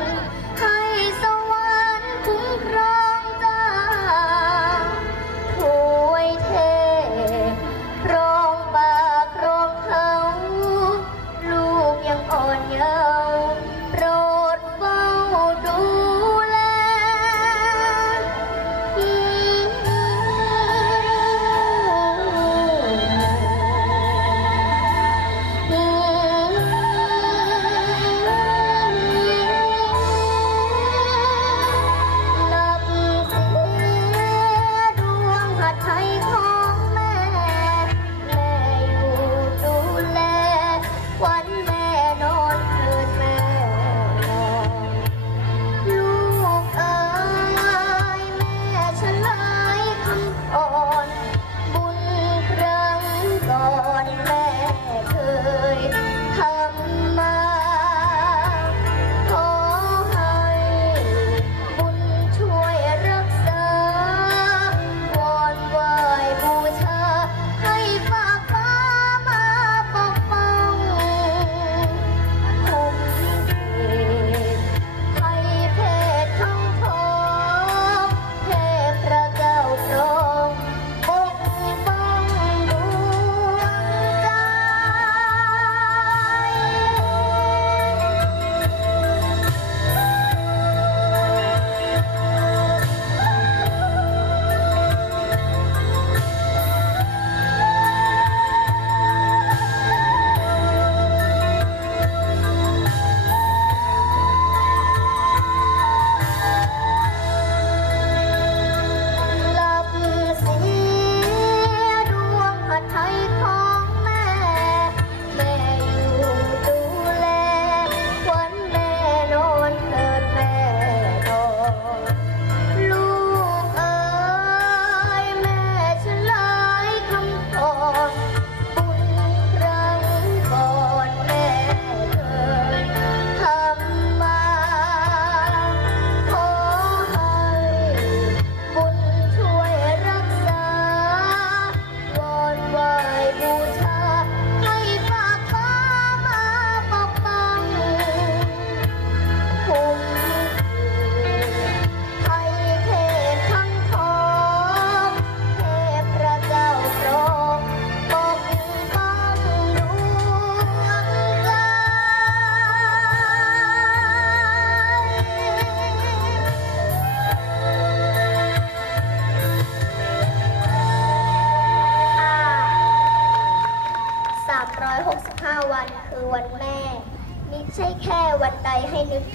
ำ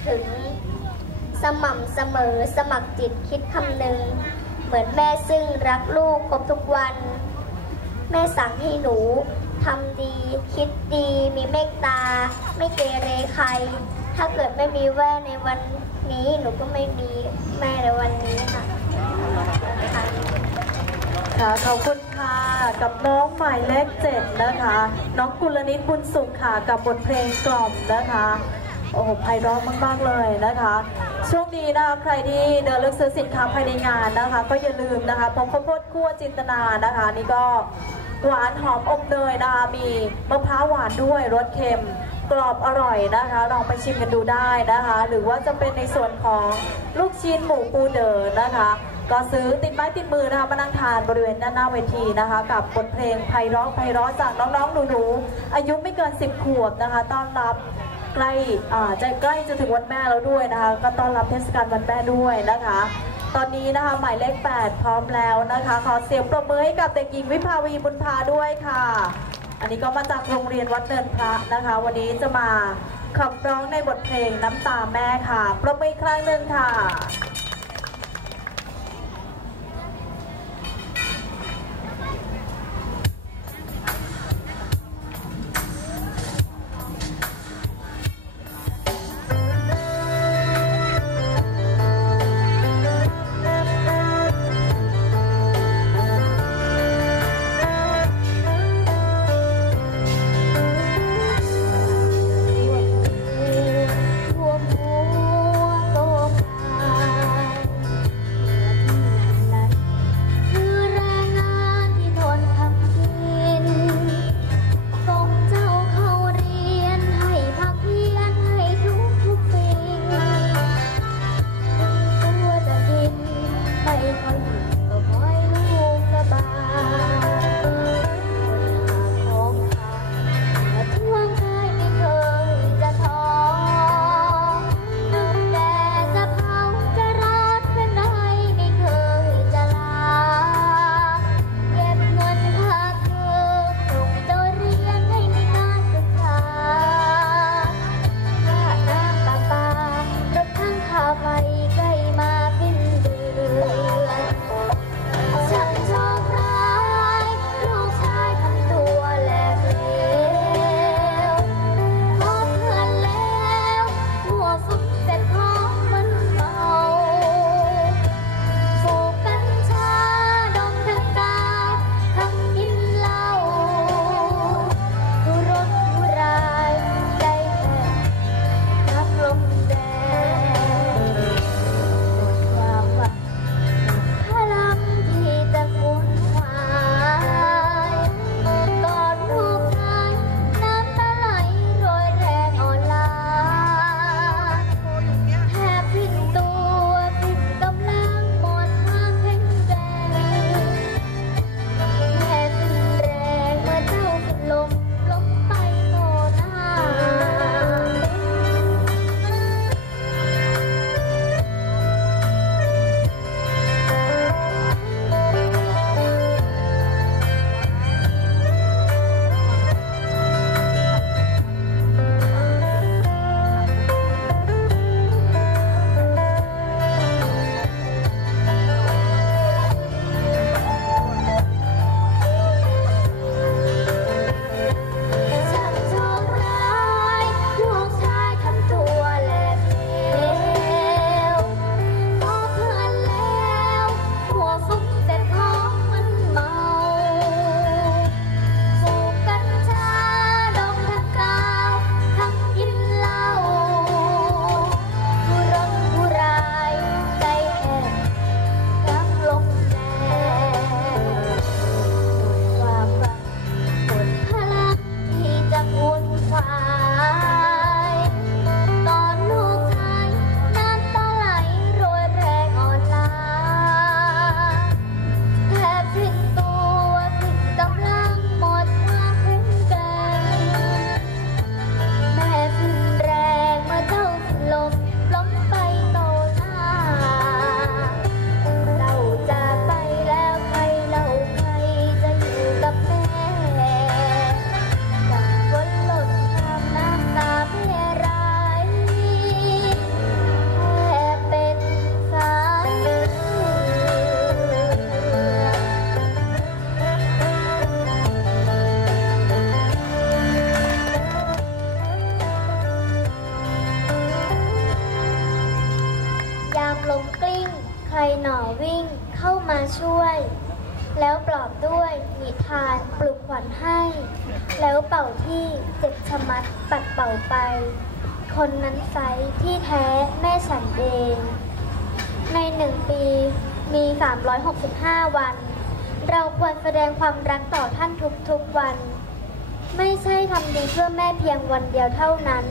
ถึง สม่ำเสมอสมัครจิตคิดคำหนึ่งเหมือนแม่ซึ่งรักลูกครบทุกวัน แม่สั่งให้หนูทำดีคิดดีมีเมตตา ไม่เกเรใคร ถ้าเกิดไม่มีแม่ในวันนี้ หนูก็ไม่มีแม่ในวันนี้ค่ะค่ะค่ะขอบคุณค่ะกับน้องหมายเลขเจ็ดนะคะ น้องกุลนิดบุญสุขค่ะกับบทเพลงกล่อมนะคะ โอ้โหไพเราะมากๆเลยนะคะ ช่วงนี้นะคะใครที่เดินเลือกซื้อสินค้าภายในงานนะคะ ก็อย่าลืมนะคะพบข้าวโพดคั่วจินตนานะคะ นี่ก็หวานหอมอบเนยนะคะมีมะพร้าวหวานด้วยรสเค็มกรอบอร่อยนะคะลองไปชิมกันดูได้นะคะ หรือว่าจะเป็นในส่วนของลูกชิ้นหมูปูเดอนะคะ ก็ซื้อติดไม้ติดมือนะคะมานั่งทานบริเวณด้านหน้าเวทีนะคะ กับบทเพลงไพเราะไพเราะจากน้องๆหนูๆอายุไม่เกิน 10 ขวบนะคะ ต้อนรับ ใกล้ใจะใกล้จะถึงวันแม่แล้วด้วยนะคะ ก็ต้อนรับเทศกาลวันแม่ด้วยนะคะ ตอนนี้นะคะหมายเลข 8 พร้อมแล้วนะคะ ขอเสียงปรบมือให้กับเด็กหญิงวิภาวีบุญพาด้วยค่ะ อันนี้ก็มาจากโรงเรียนวัดเนินพระนะคะ วันนี้จะมาขับร้องในบทเพลงน้ำตาแม่ค่ะ ปรบมืออีกครั้งหนึ่งค่ะ ล้มกลิ้ง ใครหน่อวิ่งเข้ามาช่วย แล้วปลอบด้วยนิทานปลุกขวัญให้ แล้วเป่าที่เจ็บชะมัดปัดเป่าไป คนนั้นไซที่แท้แม่ฉันเอง ในหนึ่งปีมี 365 วัน เราควรแสดงความรักต่อท่านทุกๆวัน ไม่ใช่ทำดีเพื่อแม่เพียงวันเดียวเท่านั้น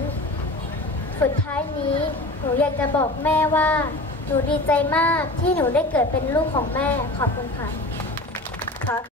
สุดท้ายนี้ หนูอยากจะบอกแม่ว่า หนูดีใจมากที่หนูได้เกิดเป็นลูกของแม่ขอบคุณค่ะครับ